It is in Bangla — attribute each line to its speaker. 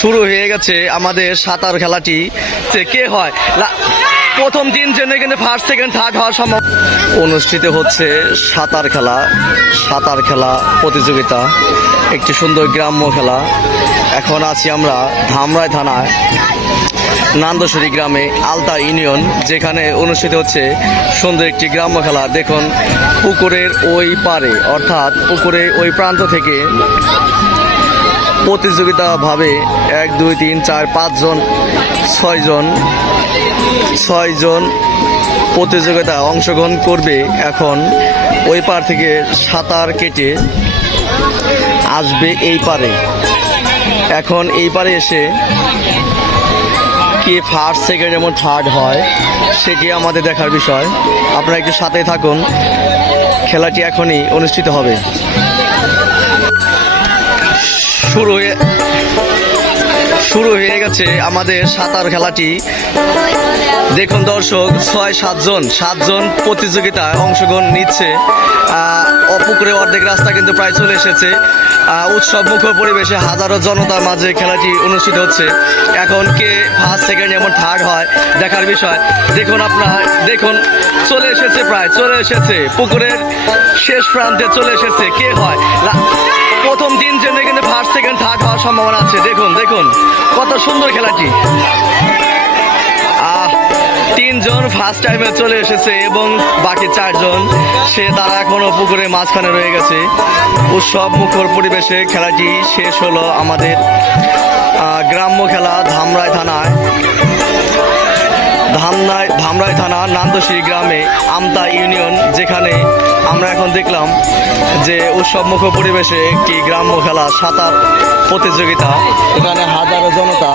Speaker 1: শুরু হয়ে গেছে আমাদের সাঁতার খেলাটি যে কে হয়। প্রথম তিন জনে কিন্তু ফার্স্ট সেকেন্ড থার্ড হওয়ার সম্ভব অনুষ্ঠিত হচ্ছে সাঁতার খেলা। সাঁতার খেলা প্রতিযোগিতা। একটি সুন্দর গ্রাম্য খেলা। এখন আছি আমরা ধামরাই থানায় নান্দশ্বরী গ্রামে আলতা ইউনিয়ন, যেখানে অনুষ্ঠিত হচ্ছে সুন্দর একটি গ্রাম্য খেলা। দেখুন, পুকুরের ওই পারে অর্থাৎ পুকুরের ওই প্রান্ত থেকে প্রতিযোগিতাভাবে এক, দুই, তিন, চার পাঁচজন ছয়জন ছয়জন প্রতিযোগিতায় অংশগ্রহণ করবে। এখন ওই পার থেকে সাঁতার কেটে আসবে এই পারে। এখন এই পারে এসে কে ফার্স্ট সেকেন্ড এবং থার্ড হয়, সেটি আমাদের দেখার বিষয়। আপনারা একটু সাথে থাকুন। খেলাটি এখনই অনুষ্ঠিত হবে। শুরু হয়ে শুরু হয়ে গেছে আমাদের সাঁতার খেলাটি। দেখুন দর্শক, ছয়, সাতজন সাতজন প্রতিযোগিতায় অংশগ্রহণ নিচ্ছে। অপুকুরে অর্ধেক রাস্তা কিন্তু প্রায় চলে এসেছে। উৎসব মুখর পরিবেশে হাজারো জনতার মাঝে খেলাটি অনুষ্ঠিত হচ্ছে। এখন কে ফার্স্ট সেকেন্ড এমন থার্ড হয়, দেখার বিষয়। দেখুন আপনার দেখুন, চলে এসেছে প্রায়, চলে এসেছে। পুকুরের শেষ প্রান্তে চলে এসেছে। কে হয়? প্রথম তিন সেকেন্ড থার্ড হওয়ার সম্ভাবনা আছে। দেখুন দেখুন, কত সুন্দর খেলাটি। তিনজন ফার্স্ট টাইমে চলে এসেছে এবং বাকি চারজন, সে তারা এখনও পুকুরে মাঝখানে রয়ে গেছে। উৎসব মুখর পরিবেশে খেলাটি শেষ হলো আমাদের গ্রাম্য খেলা ধামরাই ধামরাই থানা নান্দশ্রী গ্রামে আমতা ইউনিয়ন, যেখানে আমরা এখন দেখলাম যে উৎসবমুখ পরিবেশে একটি গ্রাম্য খেলা, সাঁতার প্রতিযোগিতা। এখানে হাজারো জনতা